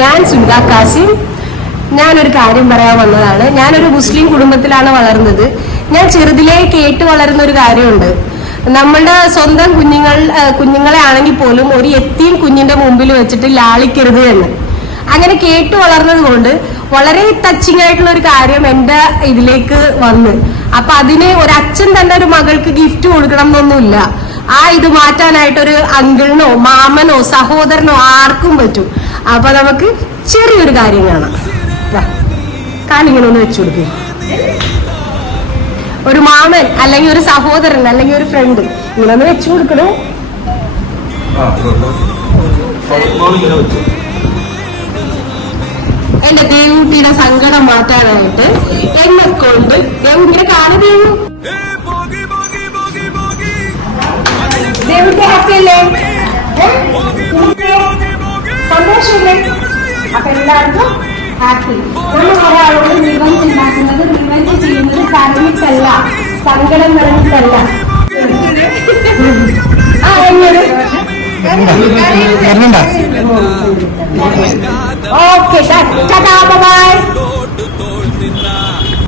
ഞാൻ സുനിത കാസിം. ഞാനൊരു കാര്യം പറയാൻ വന്നതാണ്. ഞാനൊരു മുസ്ലിം കുടുംബത്തിലാണ് വളർന്നത്. ഞാൻ ചെറുതിലേ കേട്ട് വളരുന്ന ഒരു കാര്യമുണ്ട്. നമ്മളുടെ സ്വന്തം കുഞ്ഞുങ്ങൾ കുഞ്ഞുങ്ങളെ ആണെങ്കിൽ പോലും ഒരു എത്തിയും കുഞ്ഞിന്റെ മുമ്പിൽ വെച്ചിട്ട് ലാളിക്കരുത് എന്ന്. അങ്ങനെ കേട്ട് വളർന്നത് കൊണ്ട് വളരെ ടച്ചിങ് ആയിട്ടുള്ള ഒരു കാര്യം എന്റെ ഇതിലേക്ക് വന്ന്. അപ്പൊ അതിന് ഒരു അച്ഛൻ തന്നെ ഒരു മകൾക്ക് ഗിഫ്റ്റ് കൊടുക്കണം എന്നൊന്നുമില്ല. ആ ഇത് മാറ്റാനായിട്ട് ഒരു അങ്കിളിനോ മാമനോ സഹോദരനോ ആർക്കും പറ്റും. അപ്പൊ നമുക്ക് ചെറിയൊരു കാര്യം കാണാം. വാ. കാലിങ്ങനെ ഒന്ന് വെച്ചു കൊടുക്കുക ഒരു മാമൻ അല്ലെങ്കിൽ ഒരു സഹോദരൻ അല്ലെങ്കിൽ ഒരു ഫ്രണ്ട് ഇങ്ങനെ ഒന്ന് വെച്ചു കൊടുക്കണേ. എന്റെ ദേവൂട്ടിയുടെ സങ്കടം മാറ്റാനായിട്ട് എന്നെ കൊണ്ട് ദേവൂട്ടിയെ കാണു ദേവു ദേവൂട്ടി ഹാപ്പി അല്ലേ? ഏ? സന്തോഷമില്ലേ അപ്പൊ എല്ലാവർക്കും ഹാപ്പി. നമ്മൾ ഒരാളോട് റിവഞ്ച് ഉണ്ടാക്കുന്നത് റിവഞ്ച് ചെയ്യുന്നത് കരഞ്ഞിട്ടല്ല സങ്കടം നിറഞ്ഞിട്ടല്ല ആ എങ്ങനെ ഓക്കെ ബൈ.